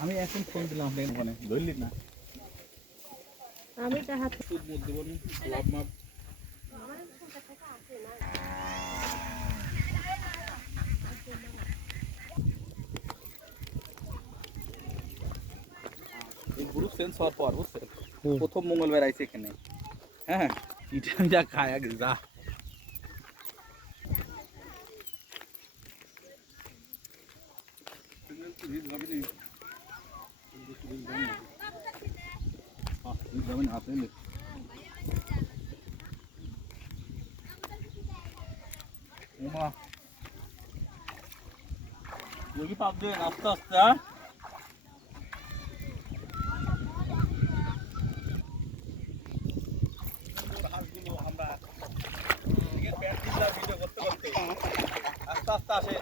আমি এখন ফোন দিলাম আপনাকে মানে ধরলি না আমি তো হাত খুব মুখ দেব না লাভ মাপ এই গ্রুপ সেন্স হওয়ার পর বুঝছেন প্রথম মঙ্গলবার আইছে এখানে হ্যাঁ এটা যা খায় আগে যা 여기 밥들 아프다 아프다 হাঁসগুলো আমরা এদিকে প্যান্ট দিলা ভিডিও করতে করতে আস্তে আস্তে আসে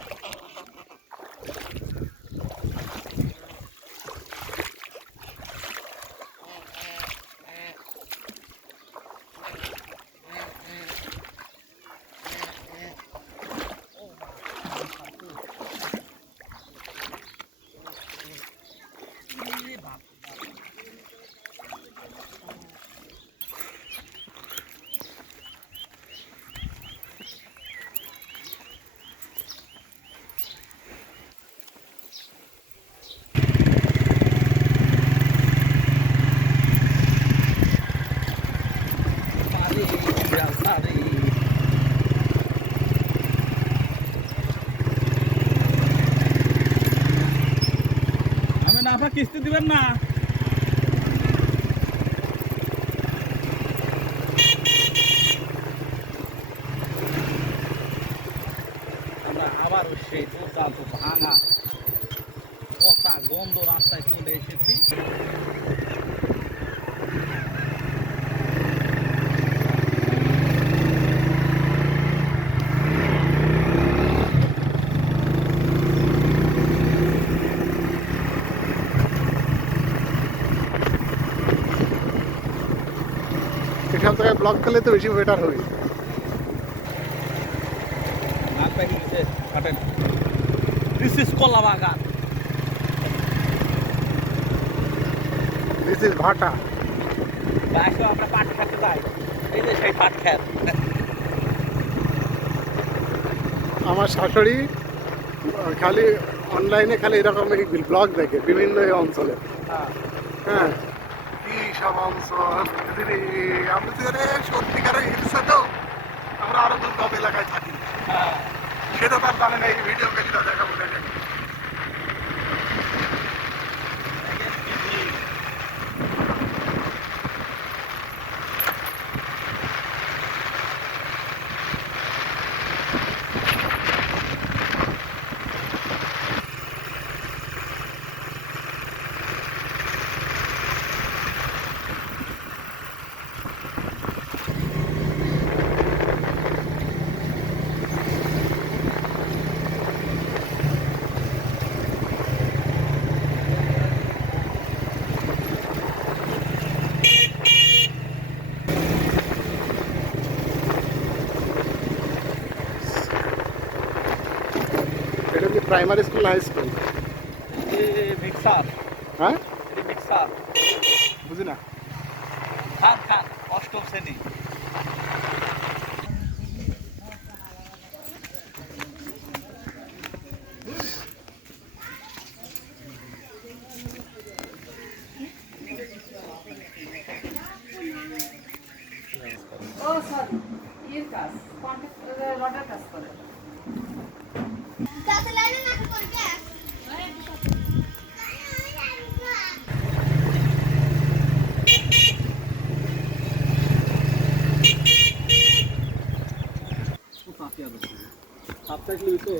আপা কিস্তি দিবেন না আমরা আবার সেই দুর্দান্ত ভাঙা পচা গন্ধ রাস্তায় চলে এসেছি এখান থেকে ব্লগ করলে তো বেশি বেটার হবে দিস ইজ কলা বাগান দিস ইজ ভাটা আমরা পাট খেতে যাই এই যে সেই পাট খেত আমার শাশুড়ি খালি অনলাইনে খালি এরকম ব্লগ দেখে বিভিন্ন অঞ্চলে হ্যাঁ কি সব অঞ্চল আমরা সত্যিকারের হিংসা তো আমরা আরো দুর্গম এলাকায় থাকি সেটা তার জানে না এই ভিডিও কেটে দেখাবো দেখেন primary school high school mixer হ্যাঁ মিক্সার বুঝি না খান খান অষ্টম শ্রেণী ও সরি এর কাজ কন্ট্যাক্ট রডার কাজ করে তাতে লাইনে না করবে সাপ্তাহিক লিখে